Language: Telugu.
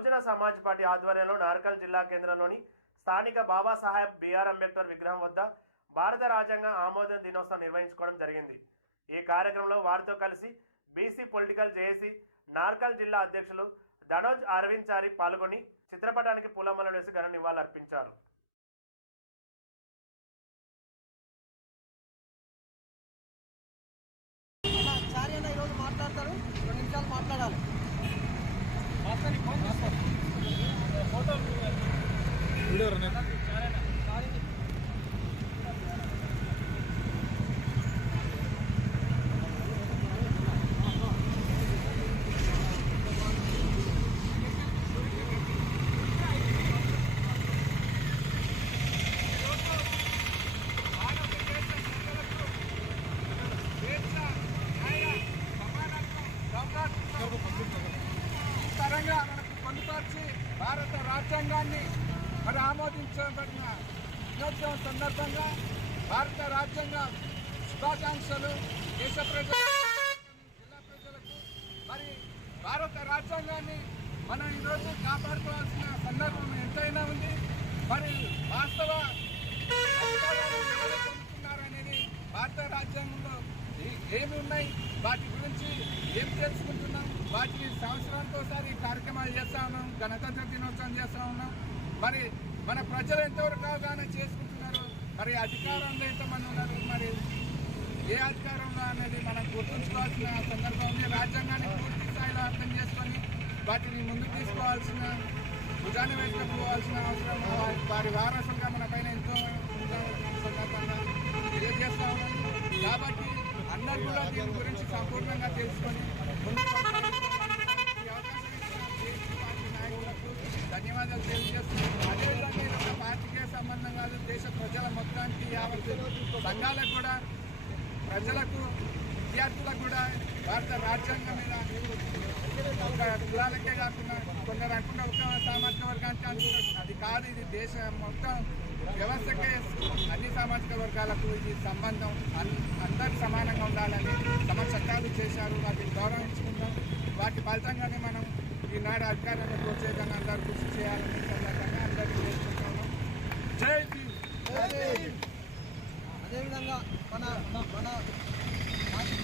బహుజన సమాజ్ పార్టీ ఆధ్వర్యంలో నార్కల్ జిల్లా కేంద్రంలోని స్థానిక బాబాసాహెబ్ బిఆర్ అంబేద్కర్ విగ్రహం వద్ద భారత రాజ్యాంగ ఆమోద దినోత్సవం నిర్వహించుకోవడం జరిగింది. ఈ కార్యక్రమంలో వారితో కలిసి బీసీ పొలిటికల్ జేఏసీ నార్కల్ జిల్లా అధ్యక్షులు దడోజ్ అరవింద్ చారి పాల్గొని చిత్రపటానికి పూలమాలలు వేసి ఘన నివాళులర్పించారు చారి అన్న ఈరోజు మాట్లాడతారు. రెండు నిమిషాలు మాట్లాడాలి. ఫోటో పొందుపరిచి భారత రాజ్యాంగాన్ని మరి ఆమోదించబడిన దినోత్సవం సందర్భంగా భారత రాజ్యాంగ శుభాకాంక్షలు దేశ ప్రజలకు జిల్లా ప్రజలకు మరి భారత రాజ్యాంగాన్ని మనం ఈరోజు కాపాడుకోవాల్సిన సందర్భం ఎంతైనా ఉంది. మరి వాస్తవ అధికారాలు పొందుతున్నారనేది భారత రాజ్యాంగంలో ఏ- ఏమి ఉన్నాయి? వాటి గురించి ఏం తెలుసుకుంటున్నారు? వాటిని సంవత్సరానికి ఒకసారి కార్యక్రమాలు చేస్తా ఉన్నాం. గణతంత్ర దినోత్సవం చేస్తా ఉన్నాం. మరి మన ప్రజలు ఎంతవరకు అవగాహన చేసుకుంటున్నారు? మరి అధికారంలో ఎంతమంది ఉన్నారు? మరి ఏ అధికారంలో అనేది మనం గుర్తుంచుకోవాల్సిన సందర్భం రాజ్యాంగాన్ని పూర్తి స్థాయిలో అర్థం చేసుకొని వాటిని ముందుకు తీసుకోవాల్సిన భుజాన్ని వేసుకుపోవాల్సిన అవసరం వారి వారసులుగా మన పైన ఎంతో ఉందా ఈ సందర్భంగా తెలియజేస్తా ఉన్నాను కాబట్టి అందరూ కూడా దీని గురించి సంపూర్ణంగా తెలుసుకొని ధన్యవాదాలు తెలియజేస్తున్నాను. అదేవిధంగా ఇది పార్టీకే సంబంధం కాదు దేశ ప్రజల మొత్తానికి యావత్ సంఘాలకు కూడా ప్రజలకు విద్యార్థులకు కూడా భారత రాజ్యాంగం మీద ఒక కులాలకే కాకుండా కొందరు అనుకుంటే ఒక సామర్థ్య వర్గానికి అనుకున్నారు అది కాదు ఇది దేశ మొత్తం వ్యవస్థకే వర్గాలకు ఇది సంబంధం అన్- అందరికి సమానంగా ఉండాలని తమ చట్టాలు చేశారు. వాటిని గౌరవించుకుంటాం వాటి ఫలితంగానే మనం ఈనాడు అధికారానికి వచ్చేదాన్ని అందరూ కృషి చేయాలని సందర్భంగా అందరికీ చేసుకుంటాము జై భీమ్ అదేవిధంగా మన మన మాజీ